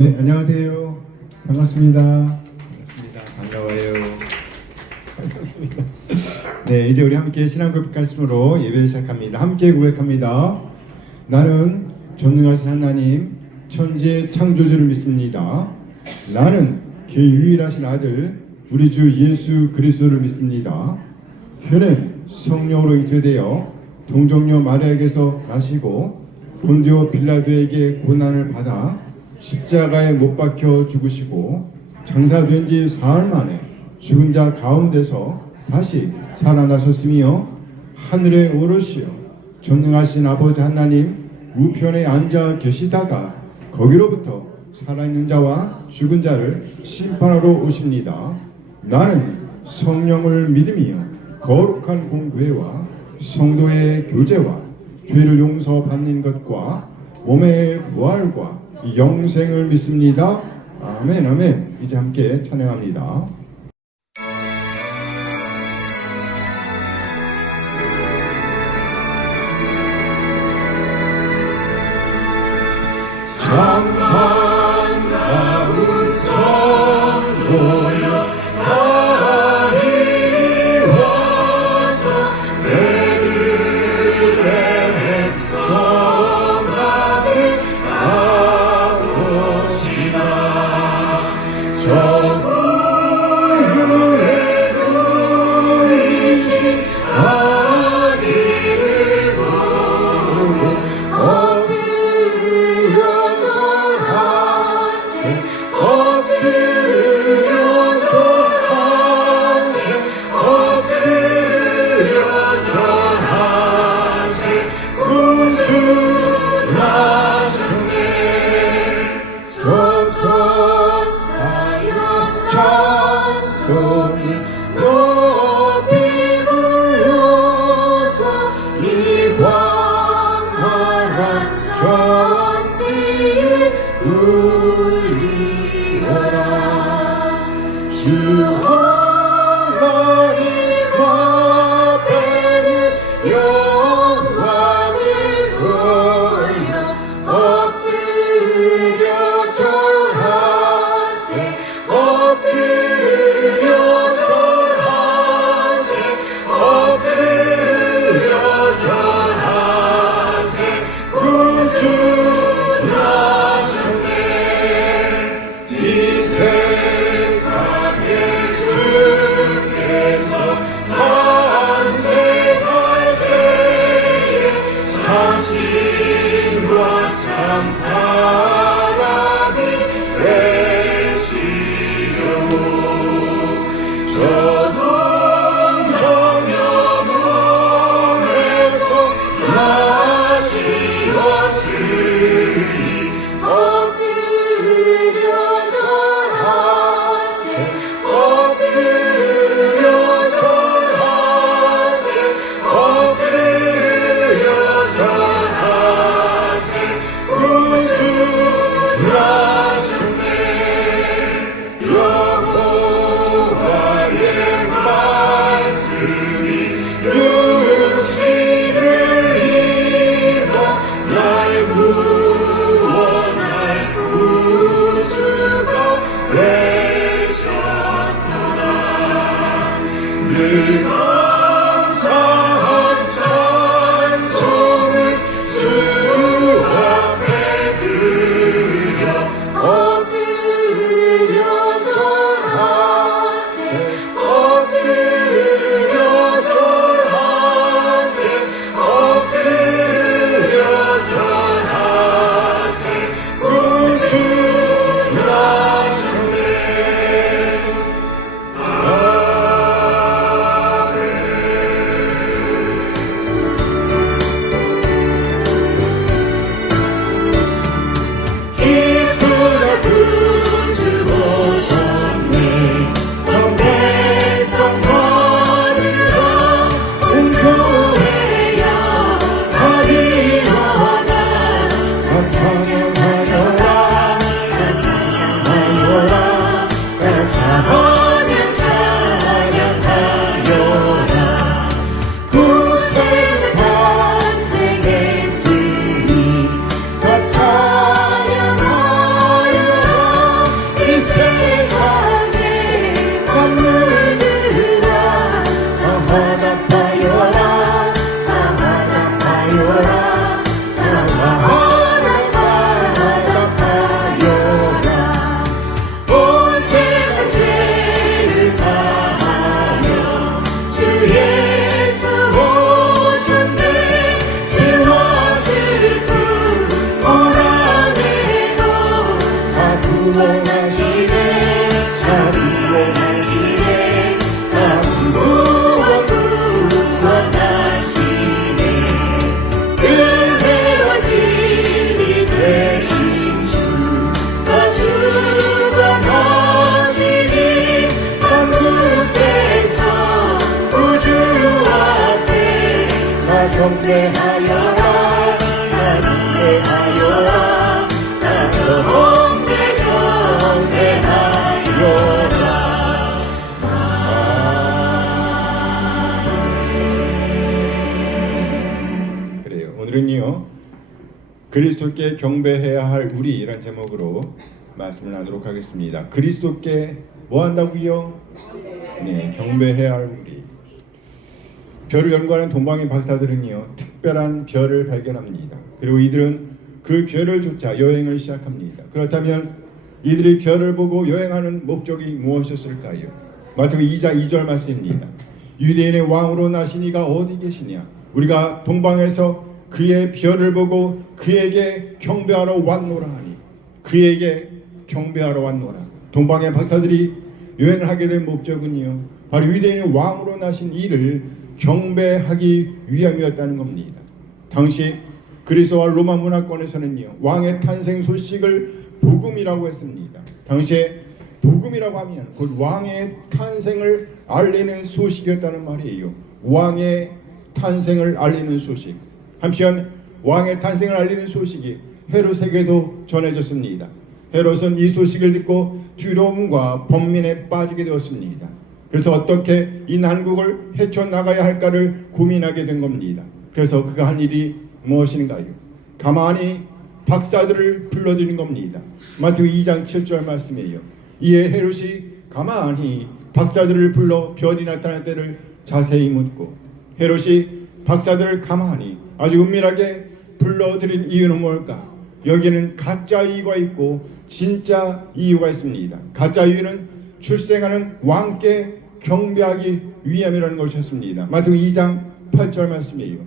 네, 안녕하세요. 반갑습니다. 반갑습니다. 반가워요. 반갑습니다. 네, 이제 우리 함께 신앙 고백 말씀으로 예배를 시작합니다. 함께 고백합니다. 나는 전능하신 하나님, 천지의 창조주를 믿습니다. 나는 그 유일하신 아들, 우리 주 예수 그리스도를 믿습니다. 그는 성령으로 잉태되어 동정녀 마리아에게서 나시고 본디오 빌라도에게 고난을 받아 십자가에 못 박혀 죽으시고 장사된 지 사흘 만에 죽은 자 가운데서 다시 살아나셨으며 하늘에 오르시어 전능하신 아버지 하나님 우편에 앉아 계시다가 거기로부터 살아있는 자와 죽은 자를 심판하러 오십니다. 나는 성령을 믿으며 거룩한 공교회와 성도의 교제와 죄를 용서받는 것과 몸의 부활과 영생을 믿습니다. 아멘, 아멘. 이제 함께 찬양합니다. 참한 가운 성도여 다 이리 와서 베들레헴 성막을 가보시다. 저구유에 누리신 아기를 보고 엎드려 절하세 구주나셨네. 저 천사여 찬송을 높이 불러서 이 광활한 천지에 울리어라. 주 하나님 앞에는 영광을 돌려 엎드려 절하세 엎드려 절하세 엎드려 절하세 구주 나셨네. 구원하시네 나 구원하시네 나 구원하시네 은혜와 진리 되신 주가 주관하시니 만국에서 우주 앞에 나 경배하여라 나 경배하여라 나 경배하여라 그래요. 오늘은요 그리스도께 경배해야 할 우리 이란 제목으로 말씀을 나누도록 하겠습니다. 그리스도께 뭐 한다고요? 네, 경배해야 할 우리. 별을 연구하는 동방의 박사들은요 특별한 별을 발견합니다. 그리고 이들은 그 별을 쫓아 여행을 시작합니다. 그렇다면 이들이 별을 보고 여행하는 목적이 무엇이었을까요? 마태복음 2장 2절 말씀입니다. 유대인의 왕으로 나신 이가 어디 계시냐? 우리가 동방에서 그의 별을 보고 그에게 경배하러 왔노라 하니 그에게 경배하러 왔노라. 동방의 박사들이 여행을 하게 된 목적은요 바로 유대인의 왕으로 나신 이를 경배하기 위함이었다는 겁니다. 당시 그리스와 로마 문화권에서는요 왕의 탄생 소식을 복음이라고 했습니다. 당시에 복음이라고 하면 곧 왕의 탄생을 알리는 소식이었다는 말이에요. 왕의 탄생을 알리는 소식. 한편 왕의 탄생을 알리는 소식이 헤롯에게도 전해졌습니다. 헤롯은 이 소식을 듣고 두려움과 번민에 빠지게 되었습니다. 그래서 어떻게 이 난국을 헤쳐나가야 할까를 고민하게 된 겁니다. 그래서 그가 한 일이 무엇인가요? 가만히 박사들을 불러들인 겁니다. 마태복음 2장 7절 말씀이에요. 이에 헤롯이 가만히 박사들을 불러 별이 나타날 때를 자세히 묻고 헤롯이 박사들을 가만히 아주 은밀하게 불러들인 이유는 뭘까? 여기에는 가짜 이유가 있고 진짜 이유가 있습니다. 가짜 이유는 출생하는 왕께 경배하기 위함이라는 것이었습니다. 마태복음 2장 8절 말씀이에요.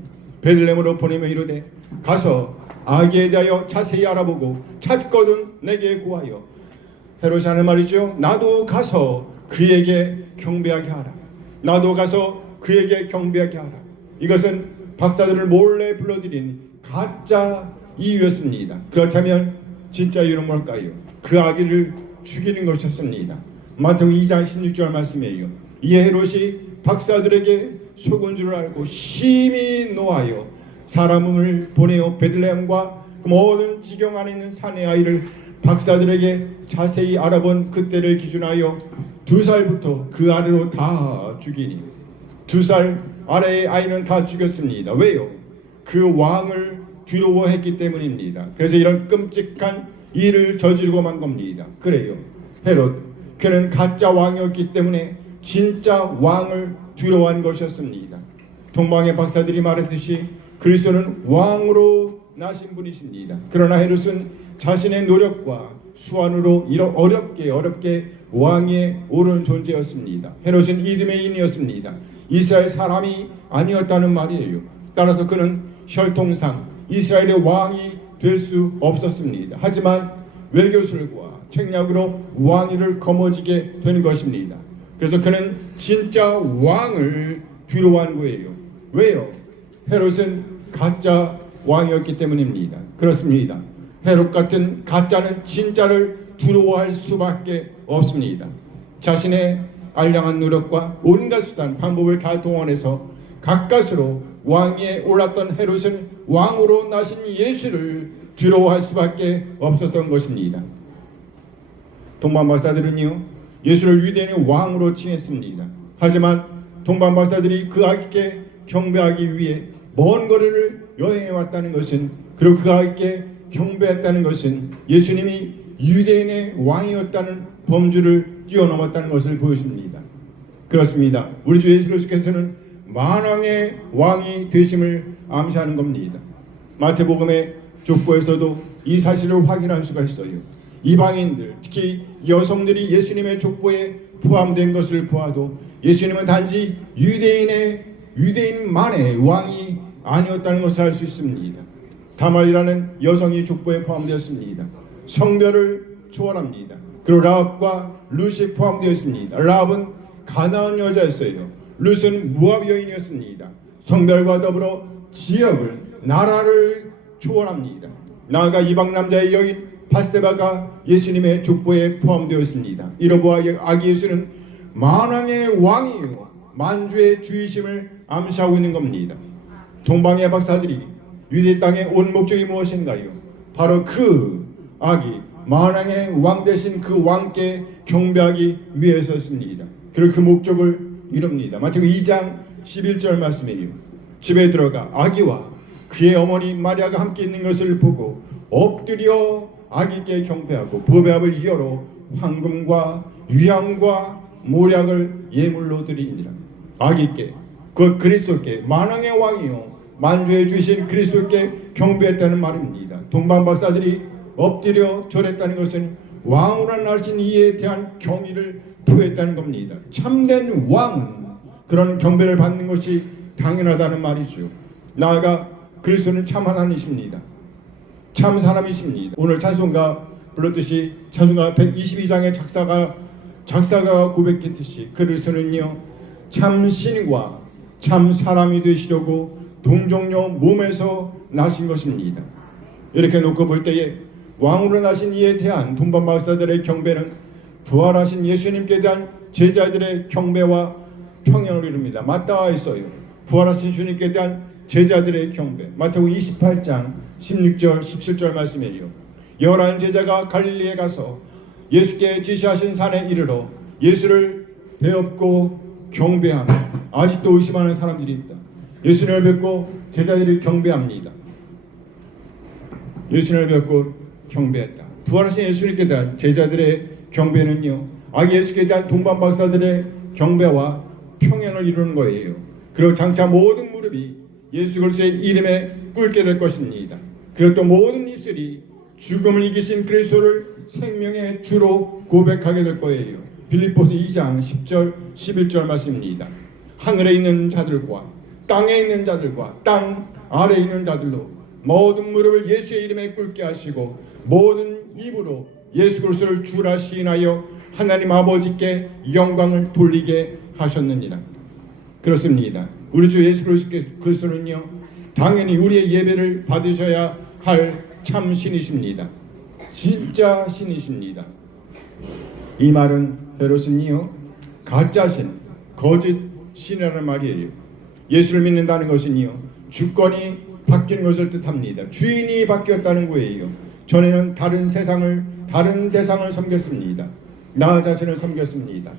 베들레헴으로 보내며 이르되 가서 아기에 대하여 자세히 알아보고 찾거든 내게 구하여. 헤롯이 하는 말이죠. 나도 가서 그에게 경배하게 하라. 나도 가서 그에게 경배하게 하라. 이것은 박사들을 몰래 불러들인 가짜 이유였습니다. 그렇다면 진짜 이유는 뭘까요? 그 아기를 죽이는 것이었습니다. 마태복음 2장 16절 말씀이에요. 이에 헤롯이 박사들에게 속은 줄 알고 심히 노하여 사람을 보내어 베들레헴과 그 모든 지경 안에 있는 사내 아이를 박사들에게 자세히 알아본 그때를 기준하여 2살부터 그 아래로 다 죽이니 2살 아래의 아이는 다 죽였습니다. 왜요? 그 왕을 두려워했기 때문입니다. 그래서 이런 끔찍한 일을 저지르고 만 겁니다. 그래요. 헤롯 그는 가짜 왕이었기 때문에 진짜 왕을 두려워한 것이었습니다. 동방의 박사들이 말했듯이 그리스도는 왕으로 나신 분이십니다. 그러나 헤롯은 자신의 노력과 수완으로 어렵게 왕위에 오른 존재였습니다. 헤롯은 이두메인이었습니다. 이스라엘 사람이 아니었다는 말이에요. 따라서 그는 혈통상 이스라엘의 왕이 될 수 없었습니다. 하지만 외교술과 책략으로 왕위를 거머쥐게 되는 것입니다. 그래서 그는 진짜 왕을 두려워한 거예요. 왜요? 헤롯은 가짜 왕이었기 때문입니다. 그렇습니다. 헤롯 같은 가짜는 진짜를 두려워할 수밖에 없습니다. 자신의 알량한 노력과 온갖 수단 방법을 다 동원해서 가까스로 왕위에 올랐던 헤롯은 왕으로 나신 예수를 두려워할 수밖에 없었던 것입니다. 동방 박사들은요 예수를 유대인의 왕으로 칭했습니다. 하지만 동방 박사들이 그 아기께 경배하기 위해 먼 거리를 여행해 왔다는 것은, 그리고 그 아기께 경배했다는 것은 예수님이 유대인의 왕이었다는 범주를 뛰어넘었다는 것을 보여줍니다. 그렇습니다. 우리 주 예수 그리스도께서는 만왕의 왕이 되심을 암시하는 겁니다. 마태복음의 족보에서도 이 사실을 확인할 수가 있어요. 이방인들, 특히 여성들이 예수님의 족보에 포함된 것을 보아도 예수님은 단지 유대인만의 왕이 아니었다는 것을 알 수 있습니다. 다말이라는 여성이 족보에 포함되었습니다. 성별을 초월합니다. 그리고 라합과 룻이 포함되어 있습니다. 라합은 가나안 여자였어요. 룻은 모압 여인이었습니다. 성별과 더불어 지역을, 나라를 초월합니다. 나아가 이방 남자의 여인 바세바가 예수님의 족보에 포함되어 있습니다. 이로보아 아기 예수는 만왕의 왕이요 만주의 주이심을 암시하고 있는 겁니다. 동방의 박사들이 유대 땅에 온 목적이 무엇인가요? 바로 그 아기 만왕의 왕 되신 그 왕께 경배하기 위해서였습니다. 그리고 그 목적을 이룹니다. 마태복음 2장 11절 말씀이에요. 집에 들어가 아기와 그의 어머니 마리아가 함께 있는 것을 보고 엎드려 아기께 경배하고 법의 앞을 이어로 황금과 유향과 모략을 예물로 드립니다. 아기께, 그 그리스도께, 만왕의 왕이요 만주에 주신 그리스도께 경배했다는 말입니다. 동방 박사들이 엎드려 절했다는 것은 왕으로 나신 이에 대한 경의를 표했다는 겁니다. 참된 왕은 그런 경배를 받는 것이 당연하다는 말이죠. 나아가 그리스도는 참 하나님이십니다. 참 사람이십니다. 오늘 찬송가 불렀듯이 찬송가 122장의 작사가가 고백했듯이 그리스도는요 참 신과 참 사람이 되시려고 동정녀 몸에서 나신 것입니다. 이렇게 놓고 볼 때에 왕으로 나신 이에 대한 동방 박사들의 경배는 부활하신 예수님께 대한 제자들의 경배와 평행을 이룹니다. 맞닿아 있어요. 부활하신 주님께 대한 제자들의 경배. 마태복음 28장 16절 17절 말씀이에요. 11 제자가 갈릴리에 가서 예수께 지시하신 산에 이르러 예수를 배웁고 경배하며 아직도 의심하는 사람들이 있다. 예수님을 뵙고 제자들이 경배합니다. 예수님을 뵙고 경배했다. 부활하신 예수님께 대한 제자들의 경배는요 아기 예수께 대한 동방 박사들의 경배와 평행을 이루는 거예요. 그리고 장차 모든 무릎이 예수 그리스도의 이름에 꿇게 될 것입니다. 그리고 또 모든 입술이 죽음을 이기신 그리스도를 생명의 주로 고백하게 될 거예요. 빌립보서 2장 10절 11절 말씀입니다. 하늘에 있는 자들과 땅에 있는 자들과 땅 아래에 있는 자들로 모든 무릎을 예수의 이름에 꿇게 하시고 모든 입으로 예수 그리스도를 주라 시인하여 하나님 아버지께 영광을 돌리게 하셨느니라. 그렇습니다. 우리 주 예수 그리스도는요 당연히 우리의 예배를 받으셔야 할 참 신이십니다. 진짜 신이십니다. 이 말은 헤롯은요 가짜 신, 거짓 신이라는 말이에요. 예수를 믿는다는 것은요 주권이 바뀌는 것을 뜻합니다. 주인이 바뀌었다는 거예요. 전에는 다른 대상을 섬겼습니다. 나 자신을 섬겼습니다.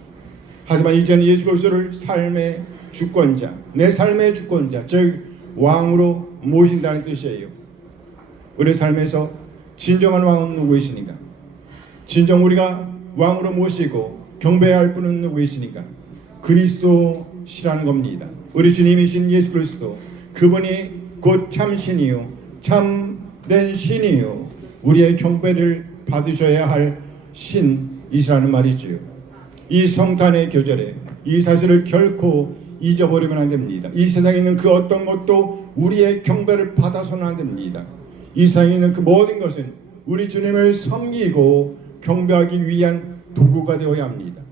하지만 이제는 예수 그리스도를 삶의 주권자, 내 삶의 주권자, 즉 왕으로 모신다는 뜻이에요. 우리 삶에서 진정한 왕은 누구이십니까? 진정 우리가 왕으로 모시고 경배해야 할 분은 누구이십니까? 그리스도시라는 겁니다. 우리 주님이신 예수 그리스도, 그분이 곧 참신이요 참된 신이요 우리의 경배를 받으셔야 할 신이시라는 말이지요. 이 성탄의 교절에 이 사실을 결코 잊어버리면 안 됩니다. 이 세상에 있는 그 어떤 것도 우리의 경배를 받아서는 안 됩니다. 이 세상에 있는 그 모든 것은 우리 주님을 섬기고 경배하기 위한 도구가 되어야 합니다.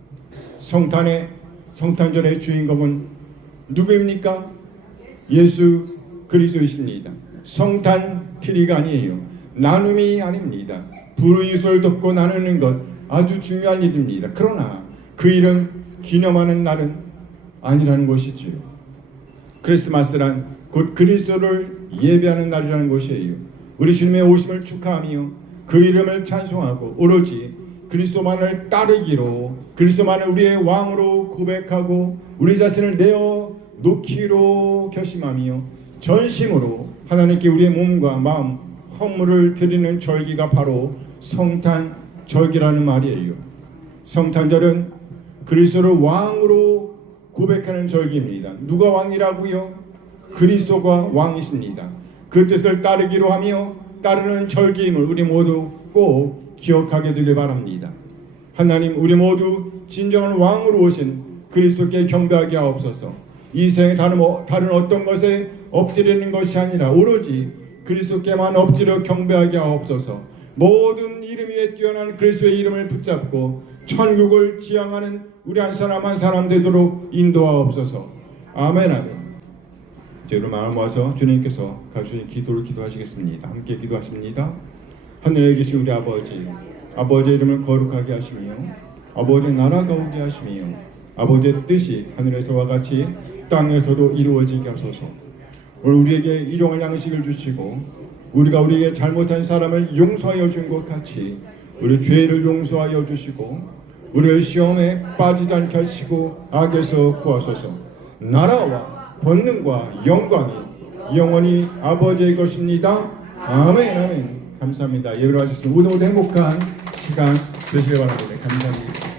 성탄절의 주인공은 누구입니까? 예수 그리스도이십니다. 성탄 트리가 아니에요. 나눔이 아닙니다. 불의웃을 돕고 나누는 것 아주 중요한 일입니다. 그러나 그 일은 기념하는 날은 아니라는 것이지요. 크리스마스란 곧 그리스도를 예배하는 날이라는 것이에요. 우리 주님의 오심을 축하하며 그 이름을 찬송하고 오로지 그리스도만을 따르기로, 그리스도만을 우리의 왕으로 고백하고 우리 자신을 내어 놓기로 결심하며 전심으로 하나님께 우리의 몸과 마음 헌물을 드리는 절기가 바로 성탄절기라는 말이에요. 성탄절은 그리스도를 왕으로 고백하는 절기입니다. 누가 왕이라고요? 그리스도가 왕이십니다. 그 뜻을 따르기로 하며 따르는 절기임을 우리 모두 꼭 기억하게 되길 바랍니다. 하나님, 우리 모두 진정한 왕으로 오신 그리스도께 경배하게 하옵소서. 이 세상에 다른 어떤 것에 엎드리는 것이 아니라 오로지 그리스도께만 엎드려 경배하게 하옵소서. 모든 이름 위에 뛰어난 그리스도의 이름을 붙잡고 천국을 지향하는 우리 한 사람 한 사람 되도록 인도하옵소서. 아멘 아멘. 이제 우리 마음 모아서 주님께서 가르치신 기도를 기도하시겠습니다. 함께 기도하십니다. 하늘에 계신 우리 아버지, 아버지의 이름을 거룩하게 하시며 아버지의 나라가 오게 하시며 아버지의 뜻이 하늘에서와 같이 땅에서도 이루어지게 하소서. 오늘 우리에게 일용할 양식을 주시고 우리가 우리에게 잘못한 사람을 용서하여 준 것 같이 우리 죄를 용서하여 주시고 우리를 시험에 빠지지 않게 하시고 악에서 구하소서. 나라와 권능과 영광이 영원히 아버지의 것입니다. 아멘 아멘. 감사합니다. 예배를 하셨습니다. 모두 행복한 시간 되시길 바랍니다. 감사합니다.